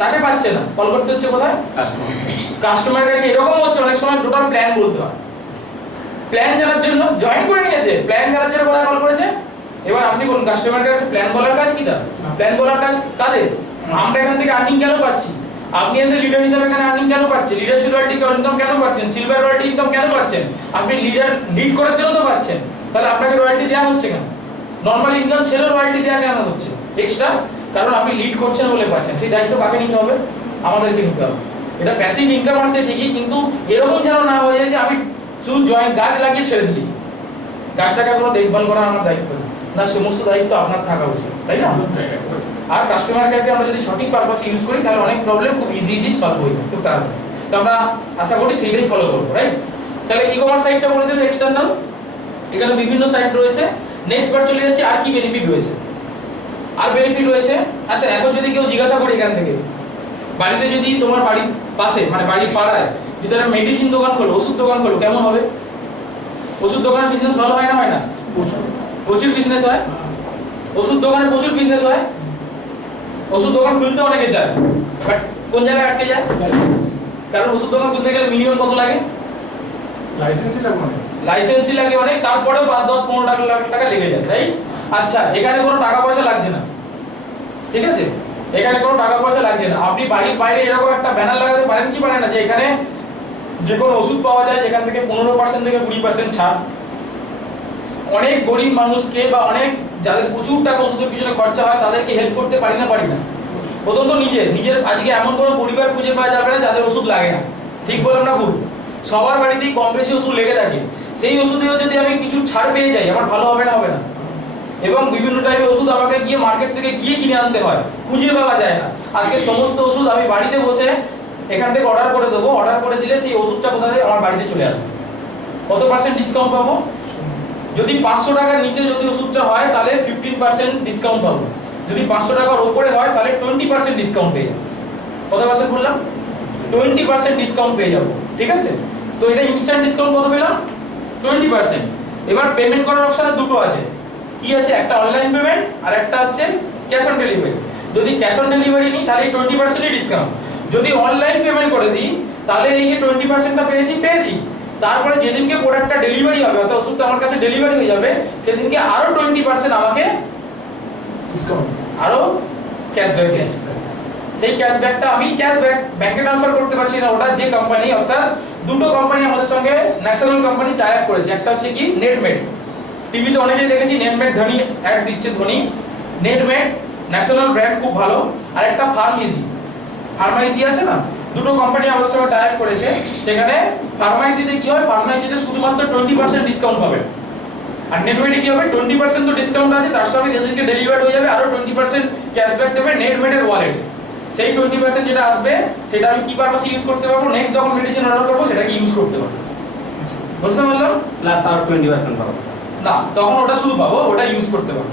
তাকে পাচ্ছে না, কল করতে হচ্ছে কোথায়? কাস্টমার কেয়ারকে। এরকম হচ্ছে অনেক সময় টোটাল প্ল্যান বলতে হয়, প্ল্যান জানার জন্য জয়েন করে নিয়েছে, প্ল্যান জানার জন্য কোথায় কল করেছে? এবার আপনি বলুন কাস্টমার কেয়ারকে প্ল্যান বলার কাজ কিটা? প্ল্যান বলার কাজ কাদের? আমরা এখান থেকে আর্নিং কেন পাচ্ছি? আপনি এজ এ লিডার হিসেবে এখানে আর্নিং কেন পাচ্ছেন? লিডারশিপ রয়্যালটি ইনকাম কেন পাচ্ছেন? সিলভার রয়্যালটি ইনকাম কেন পাচ্ছেন? আপনি লিডার লিড করার জন্য তো পাচ্ছেন, তাহলে আপনাকে রয়্যালটি দেওয়া হচ্ছে কেন? নরমাল ইনকাম ছেড়ে রয়্যালটি দেওয়া কেন হচ্ছে এক্সট্রা? কারণ আপনি লিড করছেন বলে পাচ্ছেন। সেই দায়িত্ব কাকে নিতে হবে? আমাদেরকে নিতে হবে। এটা প্যাসিভ ইনকাম আসছে ঠিকই, কিন্তু এরকম যেন না হয়ে যায় যে আমি শুধু জয়েন গাছ লাগিয়ে ছেড়ে দিয়েছি, গাছটাকে কোনো দেখভাল করা আমার দায়িত্ব না, সমস্ত দায়িত্ব আপনার থাকা উচিত, তাই না? আর কাস্টমার কেয়ারকে আমরা যদি সঠিক পারপাসে ইউজ করি তাহলে অনেক প্রবলেম খুব ইজি সলভ হয়ে যায়, খুব তাড়াতাড়ি। তো আমরা আশা করি সেইটাই ফলো করবো, রাইট? তাহলে ই কমার্স সাইটটা বলে দিলাম এক্সটার্নাল, এখানে বিভিন্ন সাইট রয়েছে। নেক্সট বার চলে যাচ্ছে আর কি বেনিফিট রয়েছে। আর বেনিফিট রয়েছে, আচ্ছা এখন যদি কেউ জিজ্ঞাসা করে এখান থেকে, বাড়িতে যদি তোমার বাড়ির পাশে মানে বাড়ির পাড়ায় যদি একটা মেডিসিন দোকান খোলো, ওষুধ দোকান খোলো, কেমন হবে? ওষুধ দোকানের বিজনেস ভালো হয় না হয় না? প্রচুর বিজনেস হয়, ওষুধ দোকানে প্রচুর বিজনেস হয়। ওষুধ দোকান খুলতে অনেকে চায়, বাট কোন জায়গায় আটকে যায়? কারণ ওষুধ দোকান খুলতে গেলে মিনিমাম কত লাগে? লাইসেন্সই লাগে অনেক, তারপরেও 5-10-15 লাখ টাকা লেগে যায়, রাইট? আচ্ছা এখানে কোনো টাকা পয়সা লাগছে না, ঠিক আছে? এখানে কোনো টাকা পয়সা লাগছে না। আপনি বাড়ির বাইরে এরকম একটা ব্যানার লাগাতে পারেন কি পারেন না, যে এখানে যে কোনো ওষুধ পাওয়া যায় যেখান থেকে 15% থেকে 20% ছাড়। অনেক গরিব মানুষকে বা অনেক যাদের প্রচুর টাকা ওষুধের পিছনে খরচা হয় তাদেরকে হেল্প করতে পারি না? প্রথমত নিজের আজকে এমন কোনো পরিবার খুঁজে পাওয়া যাবে না যাদের ওষুধ লাগে না, ঠিক বললাম না ভুল? সবার বাড়িতেই কম বেশি ওষুধ লেগে থাকে। সেই ওষুধেও যদি আমি কিছু ছাড় পেয়ে যাই আমার ভালো হবে না? হবে না? এবং বিভিন্ন টাইপের ওষুধ আমাকে গিয়ে মার্কেট থেকে গিয়ে কিনে আনতে হয়, খুঁজে পাওয়া যায় না। আজকে সমস্ত ওষুধ আমি বাড়িতে বসে এখান থেকে অর্ডার করে দেবো, অর্ডার করে দিলে সেই ওষুধটা কোথা থেকে আমার বাড়িতে চলে আসবে। কত পার্সেন্ট ডিসকাউন্ট পাবো? যদি 500 টাকার নিচে যদি ওষুধটা হয় তাহলে 15% ডিসকাউন্ট পাবো, যদি 500 টাকার উপরে হয় তাহলে 20% ডিসকাউন্ট পেয়ে যাবো। কত পার্সেন্ট বললাম? 20% ডিসকাউন্ট পেয়ে যাবো, ঠিক আছে? তো এটা ইনস্ট্যান্ট ডিসকাউন্ট কত পেলাম? 20%। এবার পেমেন্ট করার অপশন দুটো আছে, কি আছে? একটা অনলাইন পেমেন্ট আর একটা হচ্ছে ক্যাশ অন ডেলিভারি। যদি ক্যাশ অন ডেলিভারি নিই তাহলে 20% ডিসকাউন্ট, যদি অনলাইন পেমেন্ট করে দিই তাহলে এই যে 20%টা পেয়েছি, তারপরে যেদিনকে প্রোডাক্টটা ডেলিভারি হবে অর্থাৎ ওষুধটা আমার কাছে ডেলিভারি হয়ে যাবে সেদিনকে আরো 20% আমাকে ডিসকাউন্ট, আরো ক্যাশব্যাক। সেই ক্যাশব্যাকটা আমি ক্যাশব্যাক ব্যাংকে ট্রান্সফার করতে পারছি না, ওটা যে কোম্পানি অর্থাৎ দুটো কোম্পানি আমাদের সঙ্গে ন্যাশনাল কোম্পানি টাই আপ করেছে। একটা হচ্ছে কি নেটমেড, টিভিতে অনেকেই দেখেছি নেটমেড ধনী অ্যাড দিচ্ছে, ধনী নেটমেড ন্যাশনাল ব্র্যান্ড খুব ভালো। আর একটা ফার্মাইজি আছে না, দুটো কোম্পানি আমাদের সঙ্গে টাই আপ করেছে। সেখানে ফার্মাইজিতে কি হয়, ফার্মাইজিতে শুধুমাত্র 20% ডিসকাউন্ট পাবেন, আর নেটমেডে কি হবে 20% তো ডিসকাউন্ট আছে, তার সঙ্গে যেদিনকে ডেলিভারি হয়ে যাবে আরো 20% ক্যাশব্যাক দেবে নেটমেডের ওয়ালেটে। সেই 20% যেটা আসবে সেটা আমি কি পারপাসে ইউজ করতে পারবো? নেক্সট যখন মেডিসিন অর্ডার করবো সেটাকে ইউজ করতে পারবো, বুঝতে পারলাম? প্লাস আর 20% পাবো না, তখন ওটা শুধু পাবো, ওটা ইউজ করতে পারবো।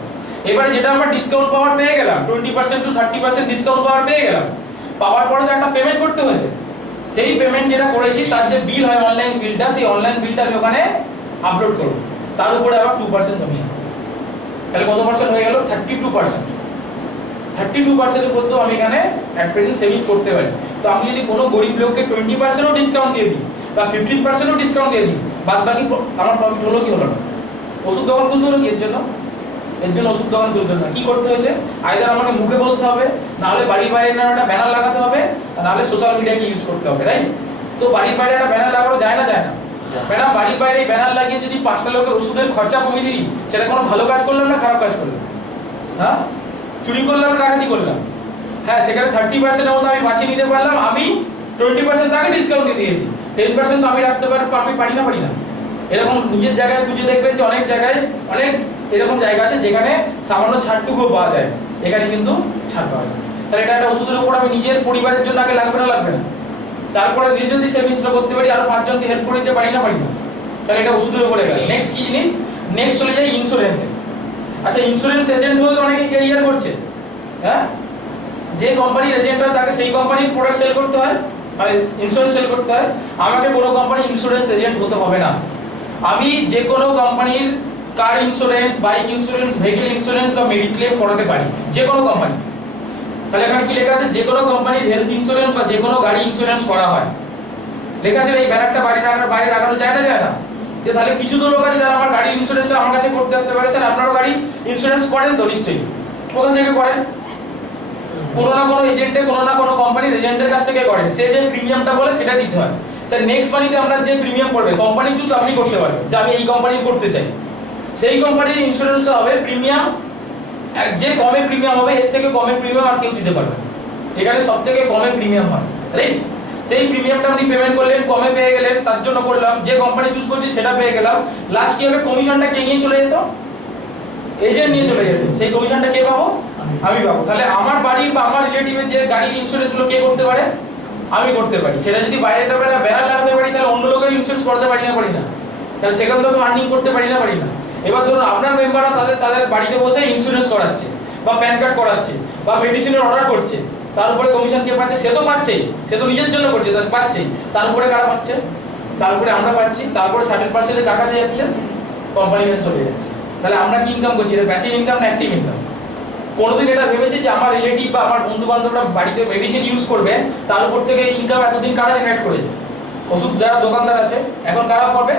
এবারে যেটা আমরা ডিসকাউন্ট পাওয়ার পেয়ে গেলাম, 20% to 30% ডিসকাউন্ট পাওয়ার পেয়ে গেলাম, পাওয়ার পরে তো একটা পেমেন্ট করতে হয়েছে। সেই পেমেন্ট যেটা করেছি তার যে বিল হয় অনলাইন বিলটা, সেই অনলাইন বিলটা আমি ওখানে আপলোড করব, তার উপরে আবার 2% কমিশন। তাহলে কত পার্সেন্ট হয়ে গেল? 32%। 32% এর মধ্যে আমি এখানে অ্যাট প্রেজেন্ট সেভিং করতে পারি। তো আমি যদি কোনো গরিব লোককে 20%ও ডিসকাউন্ট দিয়ে দিই বা 15%ও ডিসকাউন্ট দিয়ে দিই, বাদ বাকি আমার প্রফিট হলো কি হলো না? ওষুধ দোকান খুলতে হলো কি এর জন্য? ওষুধ দোকান খুলতে না কি করতে হয়েছে? আইদার আমাকে মুখে বলতে হবে, না হলে বাড়ির বাইরে একটা ব্যানার লাগাতে হবে, না হলে সোশ্যাল মিডিয়াকে ইউজ করতে হবে, রাইট? তো বাড়ির বাইরে একটা ব্যানার লাগানো যায় না? ম্যাডাম বাড়ির বাইরে ব্যানার লাগিয়ে যদি 5টা লোকের ওষুধের খরচা কমিয়ে দিই, সেটা কোনো ভালো কাজ করলাম না খারাপ কাজ করলাম? হ্যাঁ, চুরি করলাম না ডাকাতি করলাম? হ্যাঁ, সেখানে 30% এর মধ্যে আমি বাঁচিয়ে নিতে পারলাম, আমি 20% তাকে ডিসকাউন্ট দিয়ে দিয়েছি, 10% তো আমি রাখতে পারি না? এরকম নিজের জায়গায় খুঁজে দেখবেন যে অনেক জায়গায় অনেক এরকম জায়গা আছে যেখানে সামান্য ছাড়টুকু পাওয়া যায়, এখানে কিন্তু ছাড় পাওয়া যায়। তাহলে এটা একটা ওষুধের উপর আমি নিজের পরিবারের জন্য আগে লাগবে না? তারপরে নিজে যদি সেভিংসটা করতে পারি আরো 5 জনকে হেল্প করে দিতে পারি না? তাহলে এটা ওষুধের উপরে গেল। নেক্সট কি জিনিস? নেক্সট চলে যাই ইন্স্যুরেন্সে। আচ্ছা, ইন্স্যুরেন্স এজেন্ট হয়ে তো অনেকেই ক্যারিয়ার করছে। হ্যাঁ, যে কোম্পানির এজেন্ট হয় তাকে সেই কোম্পানির প্রোডাক্ট সেল করতে হয়, মানে ইন্স্যুরেন্স সেল করতে হয়। আমাকে কোনো কোম্পানির ইন্স্যুরেন্স এজেন্ট হতে হবে না। আমি যে কোনো কোম্পানির কার insurance, bike insurance, vehicle insurance বা মেডিক্লেম করাতে পারি, যে কোনো কোম্পানি। তাহলে এখানে কি লেখা আছে, যে কোনো কোম্পানির হেলথ ইন্স্যুরেন্স বা যে কোনো গাড়ি ইন্স্যুরেন্স করা হয়, লেখা আছে এই ব্যানারটা বাইরে লাগানো যায় না। যে তাহলে কিছু তো লোক আছে যারা আমার গাড়ি ইন্স্যুরেন্স আমার কাছে করতে আসতে পারে, স্যার আপনারও গাড়ি ইন্স্যুরেন্স করেন তো নিশ্চয়ই, কোথা থেকে করেন? কোনো না কোনো এজেন্টে, কোনো না কোনো কোম্পানির এজেন্টের কাছ থেকে করেন, সে যে প্রিমিয়ামটা বলে সেটা দিতে হয়। স্যার নেক্সট মানিতে আমরা যে প্রিমিয়াম পড়বে, কোম্পানি চুজ আপনি করতে পারবেন যে আমি এই কোম্পানির করতে চাই, সেই কোম্পানির ইন্স্যুরেন্সটা হবে প্রিমিয়াম, যে কমে প্রিমিয়াম হবে এর থেকে কমে প্রিমিয়াম আর কেউ দিতে পারবে না, এখানে সবথেকে কমে প্রিমিয়াম হয়, রাইট? সেই প্রিমিয়ামটা আপনি পেমেন্ট করলেন, কমে পেয়ে গেলেন, তার জন্য করলাম, যে কোম্পানি চুজ করছি সেটা পেয়ে গেলাম, লাস্ট কি হবে, কমিশনটা কে নিয়ে চলে যেত? এজেন্ট নিয়ে চলে যেত, সেই কমিশনটা কে পাবো? আমি পাবো। তাহলে আমার বাড়ির বা আমার রিলেটিভের যে গাড়ির ইন্স্যুরেন্স গুলো কে করতে পারে? আমি করতে পারি। সেটা যদি বাইরেটা ব্যানার লাগাতে পারি, তাহলে অন্য লোকের ইন্স্যুরেন্স করতে পারি না? তাহলে সেখান থেকে আর্নিং করতে পারি না? এবার ধরুন আপনার মেম্বাররা তাদের বাড়িতে বসে ইন্স্যুরেন্স করাচ্ছে বা প্যান কার্ড করাচ্ছে বা মেডিসিনের অর্ডার করছে, তার উপরে কমিশন কে পাচ্ছে? সে তো পাচ্ছেই, সে তো নিজের জন্য করছে, তার পাচ্ছেই, তার উপরে কারা পাচ্ছে? তার উপরে আমরা পাচ্ছি, তারপরে 60% কার কাছে যাচ্ছে? কোম্পানির কাছে চলে যাচ্ছে। তাহলে আমরা কি ইনকাম করছি? এটা প্যাসিভ ইনকাম না অ্যাক্টিভ ইনকাম? কোনোদিন এটা ভেবেছি যে আমার রিলেটিভ বা আমার বন্ধু বান্ধবরা বাড়িতে মেডিসিন ইউজ করবে, তার উপর থেকে ইনকাম এতদিন কারা জেনারেট করেছে? ওষুধ যারা দোকানদার আছে, এখন কারা পাবে?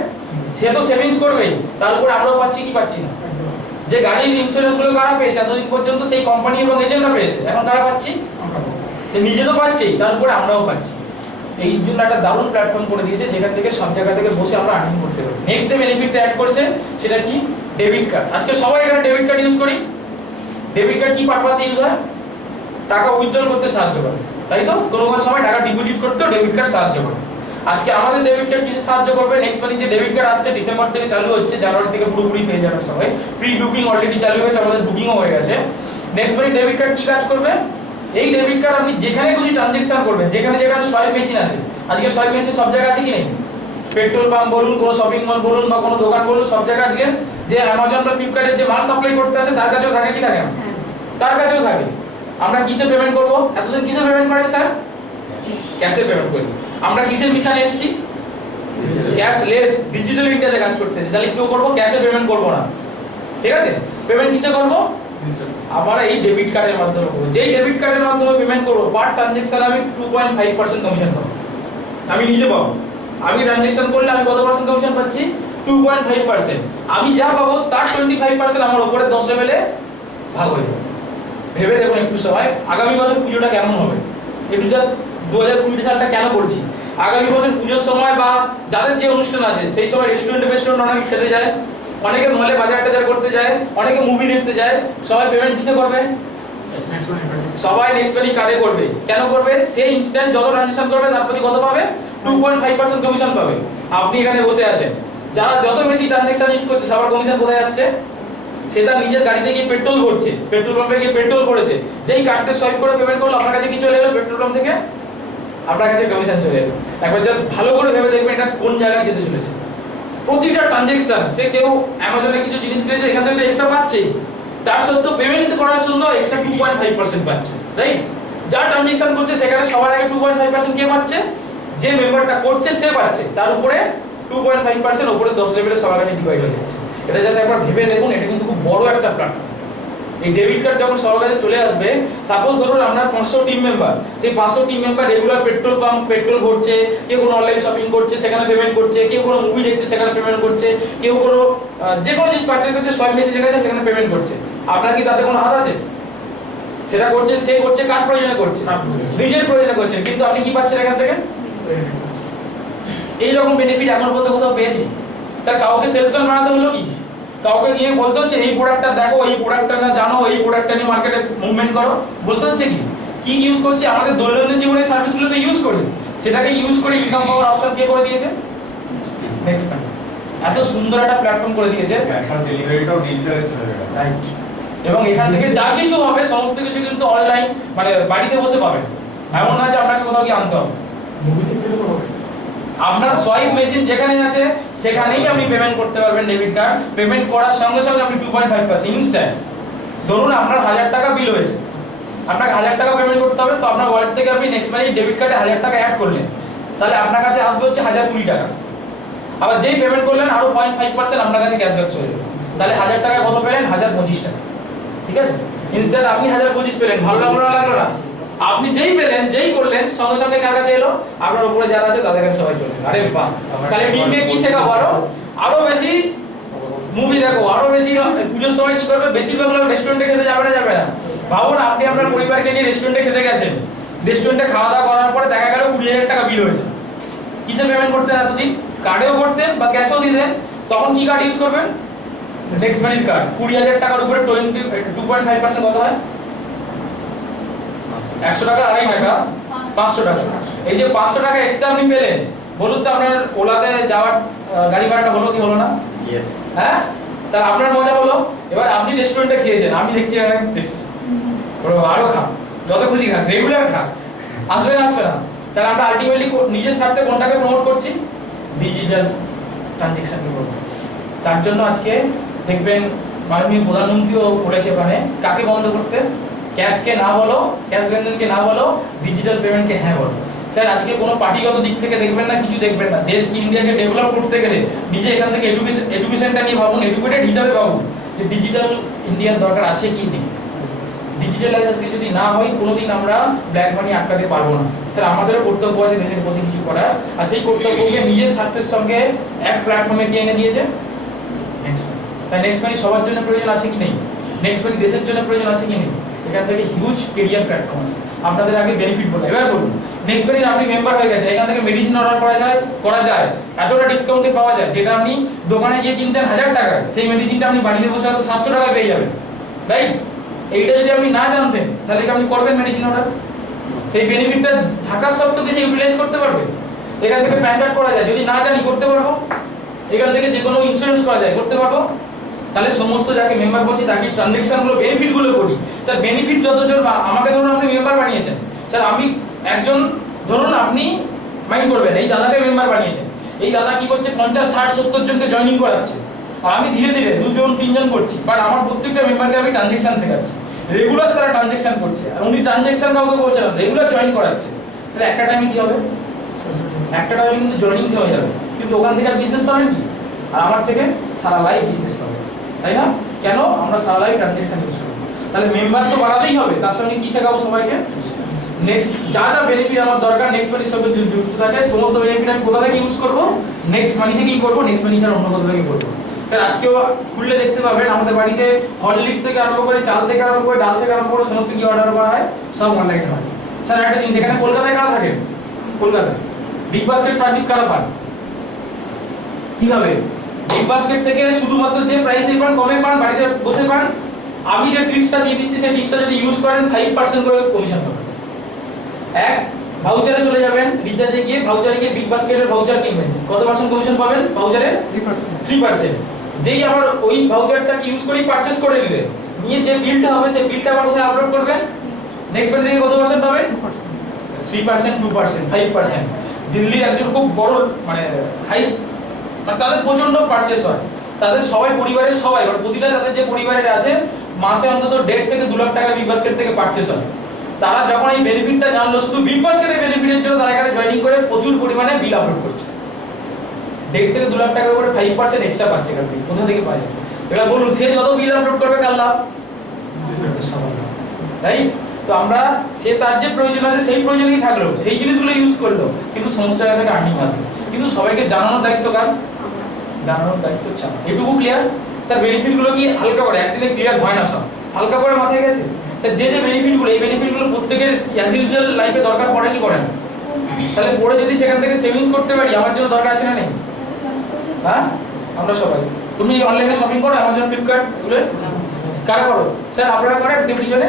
সে তো সেভিংস করবেই, তার উপরে আমরাও পাচ্ছি কি পাচ্ছি না? যে গাড়ির ইন্স্যুরেন্স গুলো কারা পেয়েছে এতদিন পর্যন্ত? সেই কোম্পানি এবং এজেন্টরা পেয়েছে, এখন কারা পাচ্ছি? সে নিজে তো পাচ্ছেই, তার উপরে আমরাও পাচ্ছি। এই জন্য একটা দারুণ প্ল্যাটফর্ম করে দিয়েছে, যেখান থেকে সব জায়গা থেকে বসে আমরা আর্নিং করতে পারি। নেক্সট যে বেনিফিটটা অ্যাড করছে সেটা কি? Debit card. আজকে সবাই এখানে ডেবিট কার্ড ইউজ করি। ডেবিট কার্ড কি পারপাসে ইউজ হয়? টাকা উইথড্রল করতে সাহায্য করে, তাই তো? কোনো সময় টাকা ডিপোজিট করতেও ডেবিট কার্ড সাহায্য করে। আজকে আমাদের ডেবিট কার্ড কিসে সাহায্য করবে? নেক্সট মান্থে যে ডেবিট কার্ড আসছে, ডিসেম্বর থেকে চালু হচ্ছে, জানুয়ারি থেকে পুরোপুরি পেয়ে যাবে সবাই। প্রি বুকিং অলরেডি চালু হয়েছে, আমাদের বুকিংও হয়ে গেছে। নেক্সট মান্থে ডেবিট কার্ড কি কাজ করবে? এই ডেবিট কার্ড আপনি যেখানে খুশি ট্রানজাকশন করবেন, যেখানে সোয়াইপ মেশিন আছে, আজকে সোয়াইপ মেশিন সব জায়গায় আছে কি নেই? পেট্রোল পাম্প বলুন, কোনো শপিং মল বলুন বা কোনো দোকান বলুন, সব জায়গায় আজকে যে অ্যামাজন বা ফ্লিপকার্টের যে মাল সাপ্লাই করতে আসে, তার কাছেও থাকে কি থাকে না? তার কাছেও থাকে। আমরা কিসে পেমেন্ট করব? এতদিন কিসে পেমেন্ট করেন স্যার? ক্যাশে পেমেন্ট করি। আমরা কিসের মিশনে এসেছি? ক্যাশলেস, ডিজিটাল ইন্ডিয়াতে কাজ করতেছি। তাহলে কি করব? ক্যাশে পেমেন্ট করব না, ঠিক আছে? পেমেন্ট কিসে করব? আমরা এই ডেবিট কার্ডের মাধ্যমে করব। যেই ডেবিট কার্ডের মাধ্যমে পেমেন্ট করব, পার ট্রানজাকশন আমি 2.5% কমিশন পাবো, আমি নিজে পাবো। আমি ট্রানজাকশন করলে আমি কত পার্সেন্ট কমিশন পাচ্ছি? 2.5%। আমি যা পাবো তার 25% আমার উপরে 10 লেভেলে ভাগ হয়ে যাবে। ভেবে দেখুন একটু সময়, আগামী বছর পুজোটা কেমন হবে? একটু জাস্ট 2020 সালটা কেন বলছি, আগামী বছর পুজোর সময় বা যাদের যে অনুষ্ঠান আছে, সেই সময় রেস্টুরেন্টে অনেকে খেতে যায়, অনেকে মলে বাজার টাজার করতে যায়, অনেকে মুভি দেখতে যায়, সবাই পেমেন্ট কিসে করবে? সবাই নেক্সটমানি কার্ডে করবে। কেন করবে? সে ইনস্ট্যান্ট যত ট্রানজাকশন করবে তার প্রতি কত পাবে? 2.5% কমিশন পাবে। আপনি এখানে বসে আছেন, যারা যত বেশি ট্রানজাকশন ইউজ করছে, সবার কমিশন কোথায় আসছে? সে তার নিজের গাড়িতে গিয়ে পেট্রোল ভরছে, পেট্রোল পাম্পে গিয়ে পেট্রোল ভরেছে, যেই কার্ডটা সোয়াইপ করে পেমেন্ট করলো, আপনার কাছে কি চলে এলো? পেট্রোল পাম্প থেকে আপনার কাছে কমিশন চলে এলো। একবার জাস্ট ভালো করে ভেবে দেখবেন এটা কোন জায়গায় যেতে চলেছে। প্রতিটা ট্রানজাকশন, সে কেউ অ্যামাজনে কিছু জিনিস কিনেছে, এখান থেকে তো এক্সট্রা পাচ্ছে, তার সত্ত্বেও পেমেন্ট করার জন্য এক্সট্রা 2.5% পাচ্ছে, রাইট? যা ট্রানজাকশন করছে সেখানে সবার আগে 2.5% কে পাচ্ছে? যে মেম্বারটা করছে সে পাচ্ছে, তার উপরে 2.5% উপরে 10 লেভেলে সবার কাছে ডিভাইড হয়ে যাচ্ছে। এটা জাস্ট একবার ভেবে দেখুন, এটা কিন্তু খুব বড় একটা প্ল্যাটফর্ম। এই ডেবিট কার্ড যখন সবার কাছে চলে আসবে, সাপোজ ধরুন আমরা 500 টিম মেম্বার, সেই 500 team member regular petrol pump petrol ভরছে, কেউ কোনো অনলাইন শপিং করছে সেখানে পেমেন্ট করছে, কেউ কোনো মুভি দেখছে সেখানে পেমেন্ট করছে, কেউ কোনো যে কোনো জিনিস পারচেজ করছে, সব মেসেজ গেছে সেখানে পেমেন্ট করছে। আপনার কি তাতে কোনো হাত আছে? সেটা করছে, সে করছে কার প্রয়োজনে করছে? নিজের প্রয়োজনে করছে, কিন্তু আপনি কি পাচ্ছেন এখান থেকে? এই রকম বেনিফিট এখন পর্যন্ত কোথাও পেয়েছি? স্যার কাউকে সেলসম্যান বানাতে হলো কি? কাউকে গিয়ে বলতে হচ্ছে এই প্রোডাক্টটা দেখো, এই প্রোডাক্টটা না জানো, এই প্রোডাক্টটা নিয়ে মার্কেটে মুভমেন্ট করো, বলতে হচ্ছে কি? কি ইউজ করছি? আমাদের দৈনন্দিন জীবনে সার্ভিসগুলো তো ইউজ করি, সেটাকে ইউজ করে ইনকাম পাওয়ার অপশন কে করে দিয়েছে? নেক্সটমানি। এত সুন্দর একটা প্ল্যাটফর্ম করে দিয়েছে, ক্যাশ অন ডেলিভারিটাও ডিজিটালে চলে গেল, রাইট? এবং এখান থেকে যা কিছু হবে সমস্ত কিছু কিন্তু অনলাইন, মানে বাড়িতে বসে পাবেন। এমন না যে আপনাকে কোথাও গিয়ে আনতে হবে। মুভি দেখতে তো হবে, আপনার সোয়াইপ মেশিন যেখানে আছে সেখানেই আপনি পেমেন্ট করতে পারবেন। ডেবিট কার্ড পেমেন্ট করার সঙ্গে সঙ্গে আপনি 2.5% ইনস্ট্যান্ট। ধরুন আপনার 1000 টাকা বিল হয়েছে, আপনাকে 1000 টাকা পেমেন্ট করতে হবে, তো আপনার ওয়ালেট থেকে আপনি নেক্সট মানি ডেবিট কার্ডে 1000 টাকা অ্যাড করলেন, তাহলে আপনার কাছে আসবে হচ্ছে 1020 টাকা। আবার যেই পেমেন্ট করলেন আরো 0.5% আপনার কাছে ক্যাশব্যাক চলে যাবে, তাহলে 1000 টাকা কত পেলেন? 1025 টাকা, ঠিক আছে? ইনস্ট্যান্ট আপনি 1025 পেলেন, ভালো লাগলো না লাগলো না? আপনি যেই পেলেন, যেই করলেন, সঙ্গে সঙ্গে কার কাছে এলো? আপনার উপরে যারা আছে তাদের কাছে সবাই চলে গেল। আরে বাহ, তাহলে টিমকে কি শেখাবো? আরো বেশি মুভি দেখো, আরো বেশি পুজোর সময় কি করবে? বেশিরভাগ লোক রেস্টুরেন্টে খেতে যাবে না? ভাবুন আপনি আপনার পরিবারকে নিয়ে রেস্টুরেন্টে খেতে গেছেন, রেস্টুরেন্টে খাওয়া দাওয়া করার পরে দেখা গেল 20,000 টাকা বিল হয়েছে। কিসে পেমেন্ট করতেন এতদিন? কার্ডেও করতেন বা ক্যাশও দিতেন, তখন কি কার্ড ইউজ করবেন? নেক্সমানির কার্ড। 20,000 টাকার উপরে 2.5% কত হয়? 100 টাকা, 2.5 টাকা, 500 টাকা। এই যে 500 টাকা এক্সট্রা আপনি পেলেন, বলুন তো আপনার ওলাতে যাওয়ার গাড়ি ভাড়াটা হলো কি হলো না? ইয়েস। হ্যাঁ, তাহলে আপনার মজা হলো। এবার আপনি রেস্টুরেন্টে খেয়েছেন, আমি দেখছি এখানে এসেছি, আরো খান, যত খুশি খান, রেগুলার খান, আসবে না? তাহলে আমরা আলটিমেটলি নিজের স্বার্থে কোনটাকে প্রমোট করছি? ডিজিটাল ট্রানজাকশনকে প্রমোট করছি। তার জন্য আজকে দেখবেন মাননীয় প্রধানমন্ত্রীও বলেছে ওখানে কাকে বন্ধ করতে? ক্যাশকে না বলো, ক্যাশ লেনদেনকে না বলো, ডিজিটাল পেমেন্টকে হ্যাঁ বলো। স্যার আজকে কোনো পার্টিগত দিক থেকে দেখবেন না, কিছু দেখবেন না, দেশকে ইন্ডিয়াকে ডেভেলপ করতে গেলে নিজে এখান থেকে এডুকেশনটা নিয়ে ভাবুন, এডুকেটেড হিসাবে ভাবুন যে ডিজিটাল ইন্ডিয়ার দরকার আছে কি নেই। ডিজিটালাইজ আজকে যদি না হয় কোনোদিন আমরা ব্ল্যাক মানি আটকাতে পারবো না। স্যার আমাদেরও কর্তব্য আছে দেশের প্রতি কিছু করার, আর সেই কর্তব্যকে নিজের স্বার্থের সঙ্গে এক প্ল্যাটফর্মে কে এনে দিয়েছে? নেক্সট। তাই নেক্সট মানি সবার জন্য প্রয়োজন আছে কি নেই? নেক্সট মানি দেশের জন্য প্রয়োজন আছে কি নেই? এখান থেকে হিউজ কেরিয়ার প্ল্যাটফর্ম আছে। আপনাদের আগে বেনিফিট বলে, এবার বলুন নেক্সট মানির আপনি মেম্বার হয়ে গেছে, এখান থেকে মেডিসিন অর্ডার করা যায় এতটা ডিসকাউন্টে পাওয়া যায়, যেটা আপনি দোকানে গিয়ে কিনতেন 1000 টাকায়, সেই মেডিসিনটা আপনি বাড়িতে বসে হয়তো 700 টাকায় পেয়ে যাবেন, রাইট? এইটা যদি আপনি না জানতেন তাহলে কি আপনি করবেন মেডিসিন অর্ডার? সেই বেনিফিটটা থাকা সত্ত্বেও কি সে ইউটিলাইজ করতে পারবে? এখান থেকে প্যান কার্ড করা যায়, যদি না জানি করতে পারবো। এখান থেকে যে কোনো ইন্স্যুরেন্স করা যায়, করতে পারবো। তাহলে সমস্ত যাকে মেম্বার করছি তাকে ট্রানজাকশনগুলো বেনিফিটগুলো করি। স্যার বেনিফিট যতজন, আমাকে ধরুন আপনি মেম্বার বানিয়েছেন, স্যার আমি একজন, ধরুন আপনি মাইন্ড করবেন এই দাদাকে মেম্বার বানিয়েছেন, এই দাদা কি করছে 50 60 70 জনকে জয়েনিং করাচ্ছে, আর আমি ধীরে ধীরে 2 জন 3 জন করছি, বাট আমার প্রত্যেকটা মেম্বারকে আমি ট্রানজাকশন শেখাচ্ছি, রেগুলার তারা ট্রানজাকশন করছে, আর উনি ট্রানজাকশন কাউকে বলছে না, রেগুলার জয়েন করাচ্ছে। তাহলে একটা টাইমে কি হবে? একটা টাইমে কিন্তু জয়েনিং হয়ে যাবে, কিন্তু ওখান থেকে আর বিজনেস পাবেন কি? আর আমার থেকে সারা লাইফ বিজনেস পাবেন, তাই না? কেন? আমরা সারা লাইফ ট্রানজাকশন ইউজ করব। তাহলে মেম্বার তো বাড়াতেই হবে, তার সঙ্গে কি শেখাবো সবাইকে? নেক্সট যা বেনিফিট আমার দরকার নেক্সট মানির সঙ্গে যুক্ত থাকে, সমস্ত বেনিফিট আমি কোথা থেকে ইউজ করব? নেক্সট মানি থেকেই করব, নেক্সট মানি ছাড়া অন্য কোথা থেকে করব? স্যার আজকেও খুললে দেখতে পাবেন আমাদের বাড়িতে হরলিক্স থেকে আরম্ভ করে, চাল থেকে আরম্ভ করে, ডাল থেকে আরম্ভ করে সমস্ত কি অর্ডার করা হয়, সব অনলাইনে হয়। স্যার একটা জিনিস, এখানে কলকাতায় কারা থাকেন? কলকাতায় বিগ বাস্কেট সার্ভিস কারা পান? কিভাবে? বিগ বাস্কেট থেকে শুধুমাত্র যে প্রাইসে পান, কমে পান, বাড়িতে বসে পান, আমি যে টিপসটা দিয়ে দিচ্ছি সেই টিপসটা যদি ইউজ করেন 5% করে কমিশন পাবেন। এক ভাউচারে চলে যাবেন, রিচার্জে গিয়ে ভাউচারে গিয়ে বিগ বাস্কেটের ভাউচার কিনবেন, কত পার্সেন্ট কমিশন পাবেন ভাউচারে? 3%। যেই আবার ওই ভাউচারটাকে ইউজ করেই পারচেজ করে নিলেন, নিয়ে যে বিলটা হবে সেই বিলটা আবার কোথায় আপলোড করবেন? নেক্সট মানি থেকে কত পার্সেন্ট পাবেন? 3%, 2%, 5%। দিল্লির একজন খুব বড় মানে মানে তাদের প্রচন্ড পারচেজ হয়, তাদের সবাই পরিবারের সবাই মানে প্রতিটা তাদের যে পরিবারের আছে মাসে অন্তত 1.5 থেকে 2 লাখ টাকা বিগ বাস্কেট থেকে পারচেজ হয়। তারা যখন এই বেনিফিটটা জানলো, শুধু বিগ বাস্কেটের বেনিফিটের জন্য তারা এখানে জয়েনিং করে প্রচুর পরিমাণে বিল আপলোড করছে। 1.5 থেকে 2 লাখ টাকার উপরে 5% এক্সট্রা পাচ্ছে এখান থেকে, কোথা থেকে পায়? এবার বলুন সে যত বিল আপলোড করবে কার লাভ? রাইট? তো আমরা সে তার যে প্রয়োজন আছে সেই প্রয়োজনেই থাকলো, সেই জিনিসগুলো ইউজ করলো, কিন্তু সমস্ত জায়গা থেকে আর্নিং আসবে। কিন্তু সবাইকে জানানোর দায়িত্ব কার? জানানোর দায়িত্ব চান। এটুকু ক্লিয়ার? স্যার বেনিফিটগুলো কি হালকা করে একদিনে ক্লিয়ার হয় না, সব হালকা করে মাথায় গেছে? স্যার যে যে বেনিফিটগুলো, এই বেনিফিটগুলো প্রত্যেকের অ্যাজ ইউজুয়াল লাইফে দরকার পড়ে কি পড়ে না? তাহলে পড়ে যদি সেখান থেকে সেভিংস করতে পারি, আমার জন্য দরকার আছে না নেই? হ্যাঁ, আমরা সবাই। তুমি অনলাইনে শপিং করো, অ্যামাজন, ফ্লিপকার্ট এগুলো কারা করো? স্যার আপনারা করেন পিছনে?